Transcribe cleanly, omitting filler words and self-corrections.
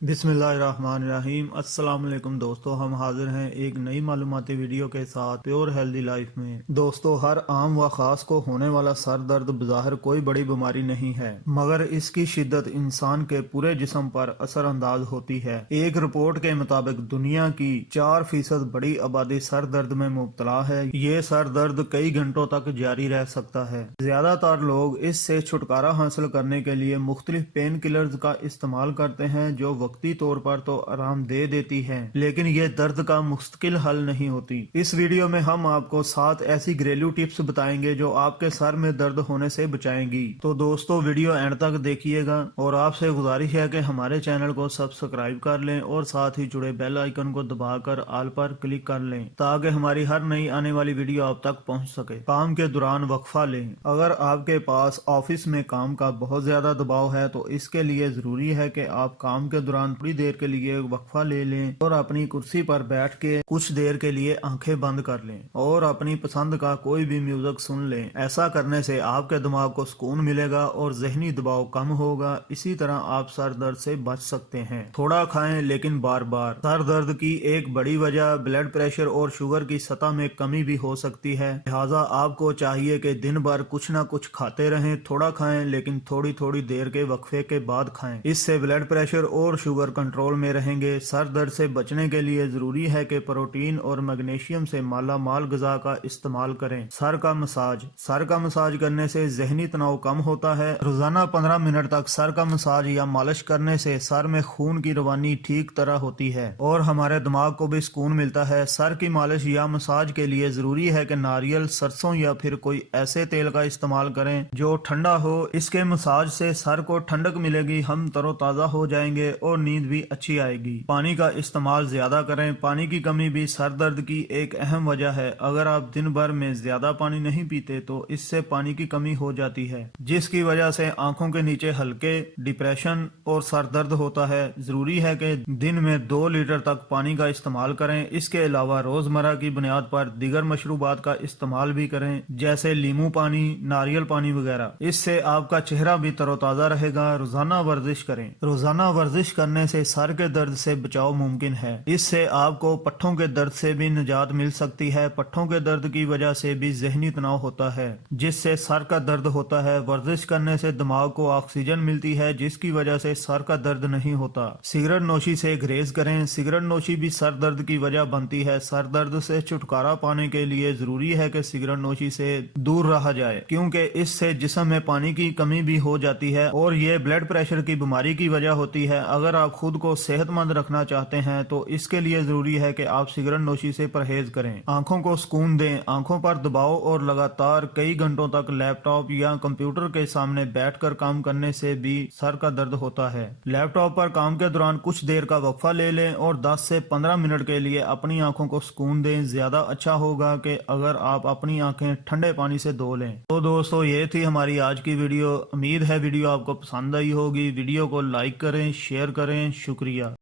बिस्मिल्लाहिर्रहमानिर्रहीम। अस्सलाम वालेकुम दोस्तों, हम हाजिर हैं एक नई मालूमाती वीडियो के साथ प्योर हेल्दी लाइफ में। दोस्तों, हर आम व खास को होने वाला सर दर्द बज़ाहिर कोई बड़ी बीमारी नहीं है, मगर इसकी शिद्दत इंसान के पूरे जिस्म पर असरअंदाज होती है। एक रिपोर्ट के मुताबिक दुनिया की 4% बड़ी आबादी सर दर्द में मुब्तला है। ये सर दर्द कई घंटों तक जारी रह सकता है। ज्यादातर लोग इससे छुटकारा हासिल करने के लिए मुख्तलिफ पेन किलर्स का इस्तेमाल करते हैं, जो वक्ती तौर पर तो आराम दे देती है, लेकिन ये दर्द का मुस्तकिल हल नहीं होती। इस वीडियो में हम आपको 7 ऐसी घरेलू टिप्स बताएंगे जो आपके सर में दर्द होने से बचाएंगी। तो दोस्तों, वीडियो एंड तक देखिएगा और आपसे गुजारिश है कि हमारे चैनल को सब्सक्राइब कर लें और साथ ही जुड़े बेल आइकन को दबाकर ऑल पर क्लिक कर लें, ताकि हमारी हर नई आने वाली वीडियो आप तक पहुंच सके। काम के दौरान वक्फा लें। अगर आपके पास ऑफिस में काम का बहुत ज्यादा दबाव है तो इसके लिए जरूरी है कि आप काम के दौरान थोड़ी देर के लिए वक्फा ले लें और अपनी कुर्सी पर बैठ के कुछ देर के लिए आंखें बंद कर लें और अपनी पसंद का कोई भी म्यूजिक सुन लें। ऐसा करने से आपके दिमाग को सुकून मिलेगा और जहनी दबाव कम होगा। इसी तरह आप सर दर्द से बच सकते हैं। थोड़ा खाएं लेकिन बार बार। सर दर्द की एक बड़ी वजह ब्लड प्रेशर और शुगर की सतह में कमी भी हो सकती है, लिहाजा आपको चाहिए कि दिन भर कुछ ना कुछ खाते रहें। थोड़ा खाएं लेकिन थोड़ी थोड़ी देर के वक्फे के बाद खाएं। इससे ब्लड प्रेशर और शुगर कंट्रोल में रहेंगे। सर दर्द से बचने के लिए जरूरी है कि प्रोटीन और मैग्नीशियम से माला माल ग़िज़ा का इस्तेमाल करें। सर का मसाज। सर का मसाज करने से जहनी तनाव कम होता है। रोजाना 15 मिनट तक सर का मसाज या मालिश करने से सर में खून की रवानी ठीक तरह होती है और हमारे दिमाग को भी सुकून मिलता है। सर की मालिश या मसाज के लिए जरूरी है कि नारियल, सरसों या फिर कोई ऐसे तेल का इस्तेमाल करें जो ठंडा हो। इसके मसाज से सर को ठंडक मिलेगी, हम तरोताजा हो जाएंगे और नींद भी अच्छी आएगी। पानी का इस्तेमाल ज्यादा करें। पानी की कमी भी सर दर्द की एक अहम वजह है। अगर आप दिन भर में ज्यादा पानी नहीं पीते तो इससे पानी की कमी हो जाती है, जिसकी वजह से आंखों के नीचे हल्के डिप्रेशन और सर दर्द होता है। जरूरी है कि दिन में 2 लीटर तक पानी का इस्तेमाल करें। इसके अलावा रोजमर्रा की बुनियाद पर दीगर मशरूबात का इस्तेमाल भी करें, जैसे नींबू पानी, नारियल पानी वगैरह। इससे आपका चेहरा भी तरोताजा रहेगा। रोजाना वर्जिश करें। रोजाना वर्जिश करने से सर के दर्द से बचाव मुमकिन है। इससे आपको पट्ठों के दर्द से भी निजात मिल सकती है। पट्ठों के दर्द की वजह से भी जहनी तनाव होता है, जिससे सर का दर्द होता है। वर्जिश करने से दिमाग को ऑक्सीजन मिलती है, जिसकी वजह से सर का दर्द नहीं होता। सिगरेट नोशी से गुरेज करें। सिगरेट नोशी भी सर दर्द की वजह बनती है। सर दर्द से छुटकारा पाने के लिए जरूरी है कि सिगरेट नोशी से दूर रहा जाए, क्योंकि इससे जिस्म में पानी की कमी भी हो जाती है और ये ब्लड प्रेशर की बीमारी की वजह होती है। अगर आप खुद को सेहतमंद रखना चाहते हैं तो इसके लिए जरूरी है कि आप सिगरेट नोशी से परहेज करें। आंखों को सुकून दें। आंखों पर दबाव और लगातार कई घंटों तक लैपटॉप या कंप्यूटर के सामने बैठकर काम करने से भी सर का दर्द होता है। लैपटॉप पर काम के दौरान कुछ देर का वक्फा ले लें और 10 से 15 मिनट के लिए अपनी आंखों को सुकून दें। ज्यादा अच्छा होगा कि अगर आप अपनी आंखें ठंडे पानी से धो लें। तो दोस्तों, ये थी हमारी आज की वीडियो। उम्मीद है वीडियो आपको पसंद आई होगी। वीडियो को लाइक करें, शेयर करें। शुक्रिया।